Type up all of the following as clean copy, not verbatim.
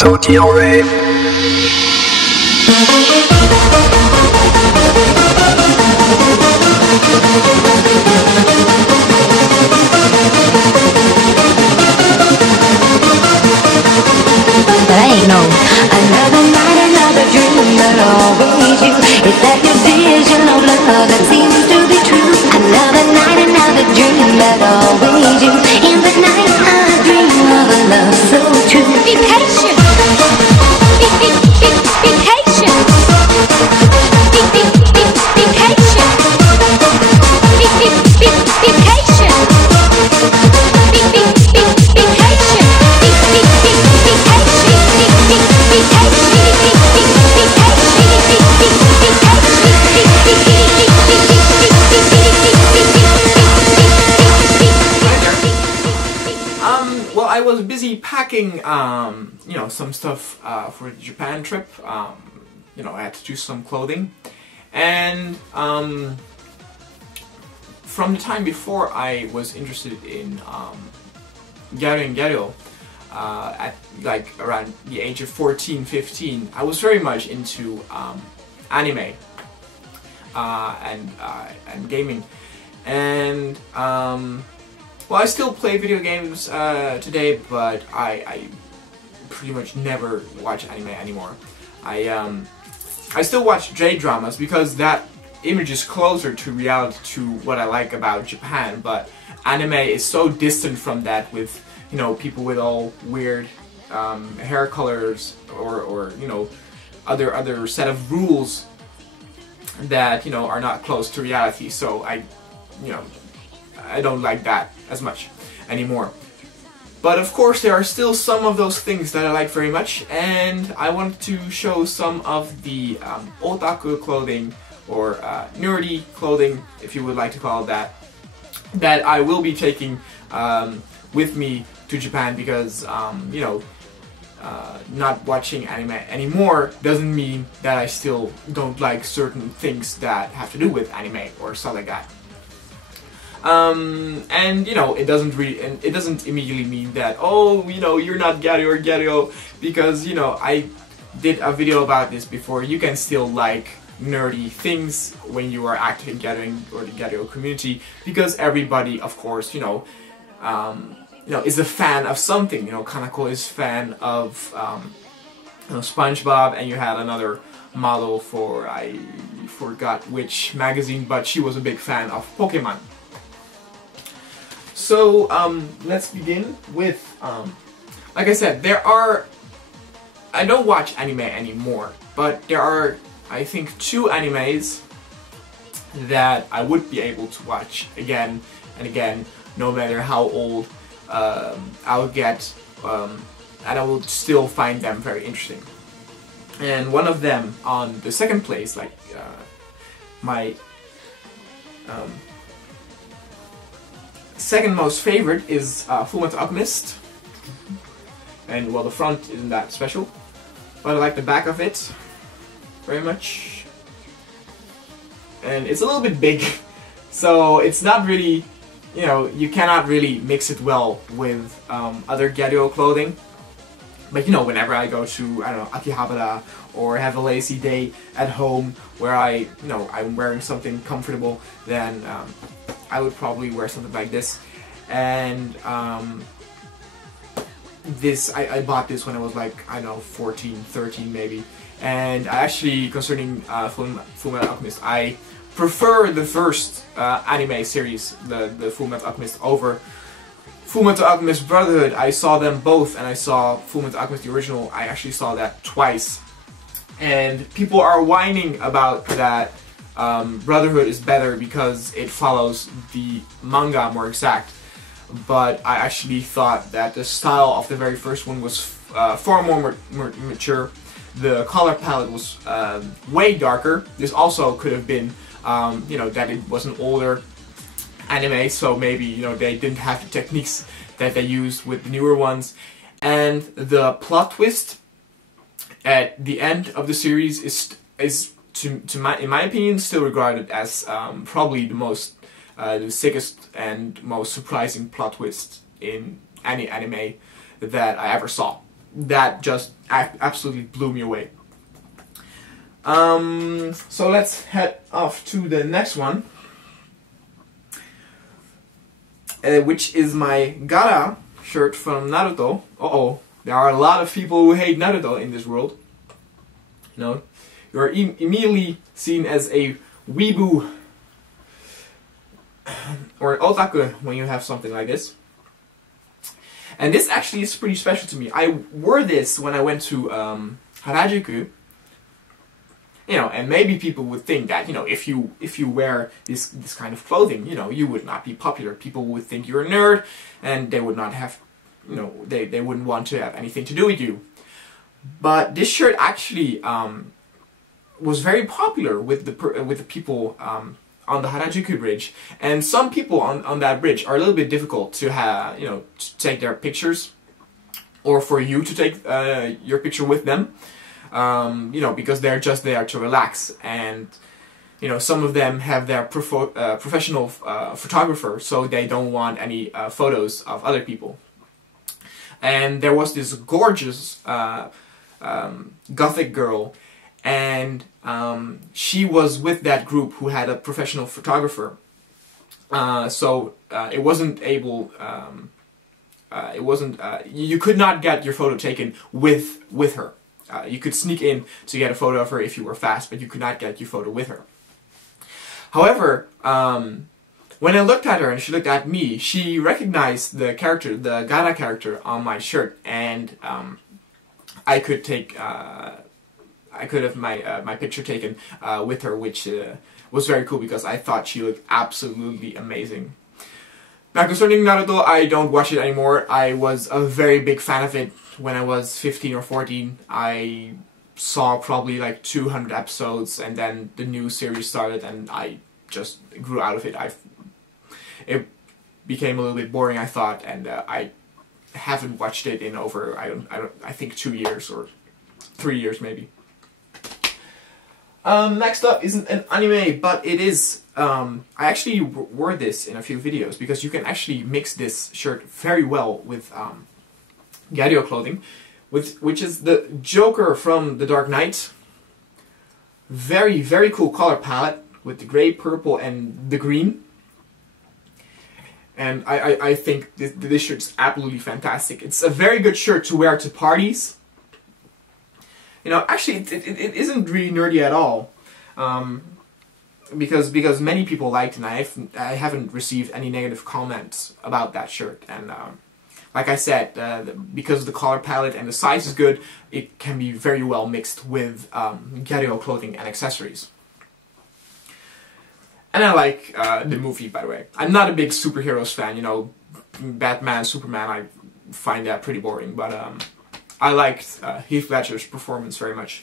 Gyaru0. But I ain't no another night, another dream, but always you. Is that your vision of love that seems to be true? Another night, another dream, but always you. In the night I dream of a love so true. Be patient. Be patient. Be patient. Be patient. Well, I was busy packing, you know, some stuff for the Japan trip. You know, I had to choose some clothing, and from the time before I was interested in Gyaru0, at like around the age of 14, 15, I was very much into anime and gaming, and well, I still play video games today, but I pretty much never watch anime anymore. I still watch J-dramas because that image is closer to reality, to what I like about Japan, but anime is so distant from that, with, you know, people with all weird hair colors or you know, other set of rules that, you know, are not close to reality. So you know, I don't like that as much anymore. But of course there are still some of those things that I like very much, and I want to show some of the otaku clothing, or nerdy clothing, if you would like to call it that, that I will be taking with me to Japan, because you know, not watching anime anymore doesn't mean that I still don't like certain things that have to do with anime or stuff like that. And you know, it doesn't immediately mean that, oh, you know, you're not Gyaru0, because, you know, I did a video about this before. You can still like nerdy things when you are active in Gyaru or the Gyaru community, because everybody, of course, you know, is a fan of something. You know, Kanako is fan of you know, SpongeBob, and you had another model for, I forgot which magazine, but she was a big fan of Pokemon. So let's begin with, like I said, I don't watch anime anymore, but there are, I think, 2 animes that I would be able to watch again and again, no matter how old I'll get, and I will still find them very interesting. And one of them on the second place, like my second most favorite, is Fullmetal Alchemist. And well, the front isn't that special, but I like the back of it very much. And it's a little bit big, so it's not really, you know, you cannot really mix it well with other Gyaru0 clothing. But you know, whenever I go to, I don't know, Akihabara, or have a lazy day at home where I'm wearing something comfortable, then I would probably wear something like this. And I bought this when I was like, I don't know, 14, 13 maybe. And I actually, concerning Fullmetal Alchemist, I prefer the first anime series, the Fullmetal Alchemist, over Fullmetal Alchemist Brotherhood. I saw them both, and I saw Fullmetal Alchemist the original. I actually saw that twice. And people are whining about that Brotherhood is better because it follows the manga more exact. But I actually thought that the style of the very first one was far more mature. The color palette was way darker. This also could have been, you know, that it was an older anime, so maybe, you know, they didn't have the techniques that they used with the newer ones. And the plot twist at the end of the series is in my opinion, still regarded as probably the sickest and most surprising plot twist in any anime that I ever saw. that just absolutely blew me away. So let's head off to the next one, which is my Gara shirt from Naruto. There are a lot of people who hate Naruto in this world. You know, you are immediately seen as a weeboo or an otaku when you have something like this. And this actually is pretty special to me. I wore this when I went to Harajuku. You know, and maybe people would think that, you know, if you wear this kind of clothing, you know, you would not be popular. People would think you're a nerd, and they would not have, you know, they wouldn't want to have anything to do with you. But this shirt actually was very popular with the people on the Harajuku bridge, and some people on that bridge are a little bit difficult to have, you know, to take their pictures, or for you to take your picture with them. You know, because they're just there to relax, and you know, some of them have their professional photographer, so they don't want any photos of other people. And there was this gorgeous gothic girl, and she was with that group who had a professional photographer. So it wasn't able. You could not get your photo taken with her. You could sneak in to get a photo of her if you were fast, but you could not get your photo with her. However, when I looked at her and she looked at me, she recognized the character, the Gara character on my shirt, and I could have my picture taken with her, which was very cool because I thought she looked absolutely amazing. Now, concerning Naruto, I don't watch it anymore. I was a very big fan of it when I was 15 or 14. I saw probably like 200 episodes, and then the new series started, and I just grew out of it. It became a little bit boring, I thought, and I haven't watched it in over I think 2 years or 3 years maybe. Next up isn't an anime, but it is. I actually wore this in a few videos because you can actually mix this shirt very well with Gyaru clothing, which is the Joker from The Dark Knight. Very, very cool color palette with the gray, purple, and the green. And I think this shirt's absolutely fantastic. It's a very good shirt to wear to parties. You know, actually, it isn't really nerdy at all, because many people liked it, and I haven't received any negative comments about that shirt. And like I said, because the color palette and the size is good, it can be very well mixed with Gyaru clothing and accessories. And I like the movie, by the way. I'm not a big superheroes fan, you know, Batman, Superman, I find that pretty boring, but I liked Heath Ledger's performance very much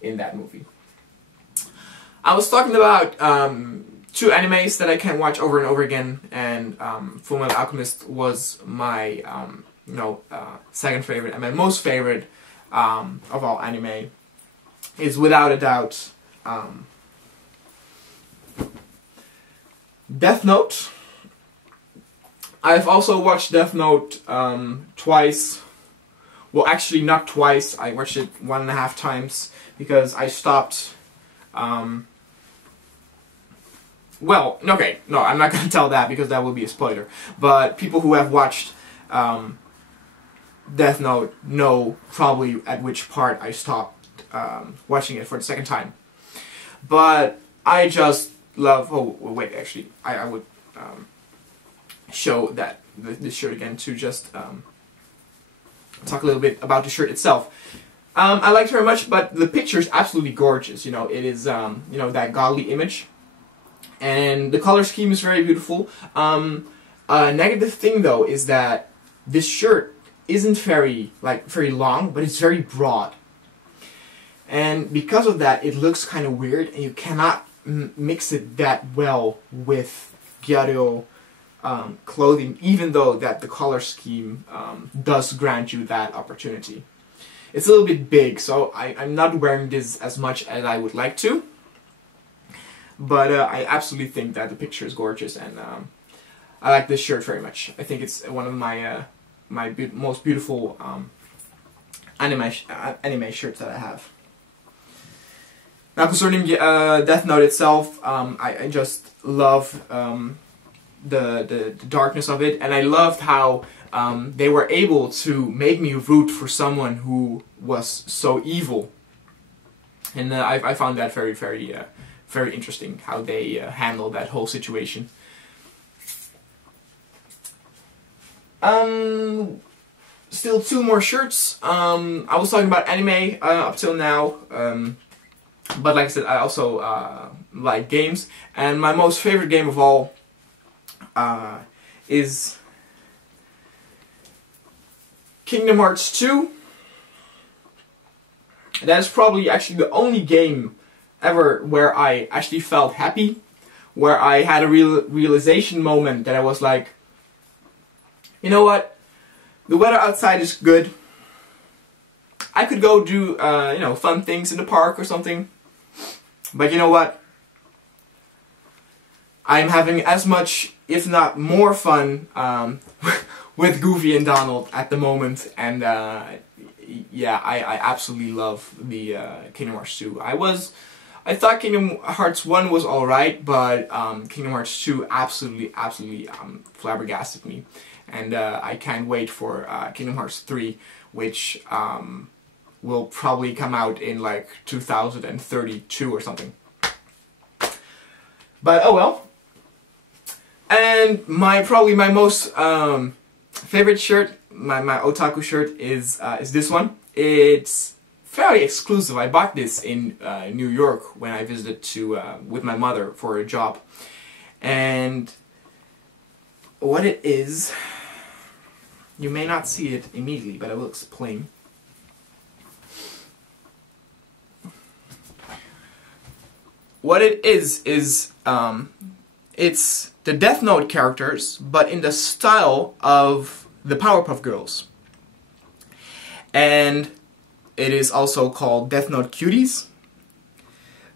in that movie. I was talking about two animes that I can watch over and over again, and Fullmetal Alchemist was my second favorite, and my most favorite of all anime is without a doubt Death Note. I've also watched Death Note twice. Well, actually not twice. I watched it 1.5 times because I stopped. Well, okay, no, I'm not going to tell that because that will be a spoiler. But people who have watched Death Note know probably at which part I stopped watching it for the second time. But I just love. Oh wait, actually, I would show that this shirt again to just talk a little bit about the shirt itself. I liked it very much, but the picture is absolutely gorgeous. You know, it is that godly image, and the color scheme is very beautiful. A negative thing though is that this shirt isn't very long, but it's very broad, and because of that, it looks kind of weird, and you cannot mix it that well with Gyaru clothing, even though that the color scheme does grant you that opportunity. It's a little bit big, so I'm not wearing this as much as I would like to, but I absolutely think that the picture is gorgeous, and I like this shirt very much. I think it's one of my most beautiful anime shirts that I have. Now concerning Death Note itself, I just love the darkness of it, and I loved how they were able to make me root for someone who was so evil, and I found that very interesting how they handled that whole situation. Still 2 more shirts. I was talking about anime up till now, but like I said, I also like games, and my most favorite game of all is Kingdom Hearts 2. That is probably actually the only game ever where I actually felt happy, where I had a realization moment that I was like, you know what, the weather outside is good, I could go do you know, fun things in the park or something, but you know what, I'm having as much, if not more fun with Goofy and Donald at the moment, and yeah, I absolutely love the Kingdom Hearts 2. I thought Kingdom Hearts 1 was alright, but Kingdom Hearts 2 absolutely flabbergasted me. And I can't wait for Kingdom Hearts 3, which will probably come out in like 2032 or something. But oh well. And probably my most favorite shirt, my Otaku shirt, is this one. It's fairly exclusive. I bought this in New York when I visited with my mother for a job, and what it is, you may not see it immediately, but I will explain. What it is it's the Death Note characters, but in the style of the Powerpuff Girls. And it is also called Death Note Cuties.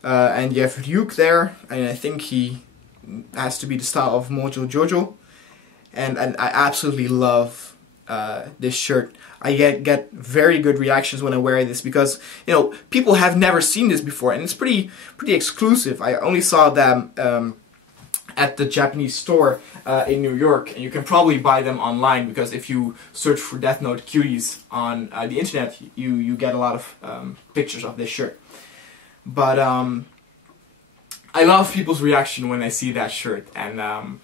And you have Ryuk there, and I think he has to be the style of Mojo Jojo. And I absolutely love this shirt. I get very good reactions when I wear this because, you know, people have never seen this before, and it's pretty exclusive. I only saw them at the Japanese store in New York, and you can probably buy them online because if you search for Death Note Cuties on the internet, you get a lot of pictures of this shirt. But I love people's reaction when they see that shirt, and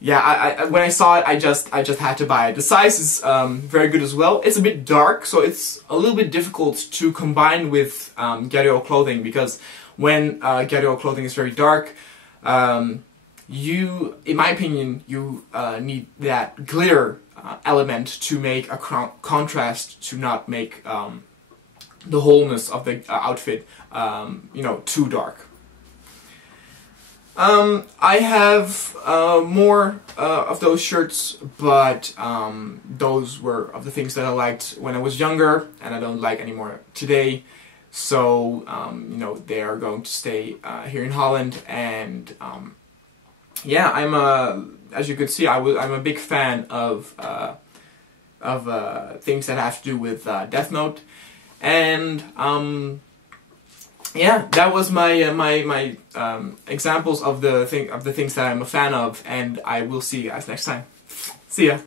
yeah, when I saw it, I just had to buy it. The size is very good as well. It's a bit dark, so it's a little bit difficult to combine with Gyaru0 clothing, because when Gyaru0 clothing is very dark, in my opinion, you need that glitter element to make a contrast, to not make the wholeness of the outfit, you know, too dark. I have more of those shirts, but those were of the things that I liked when I was younger, and I don't like anymore today. So, you know, they are going to stay here in Holland, and yeah, as you could see, I'm a big fan of things that have to do with Death Note, and yeah, that was my my examples of the things that I'm a fan of, and I will see you guys next time. See ya.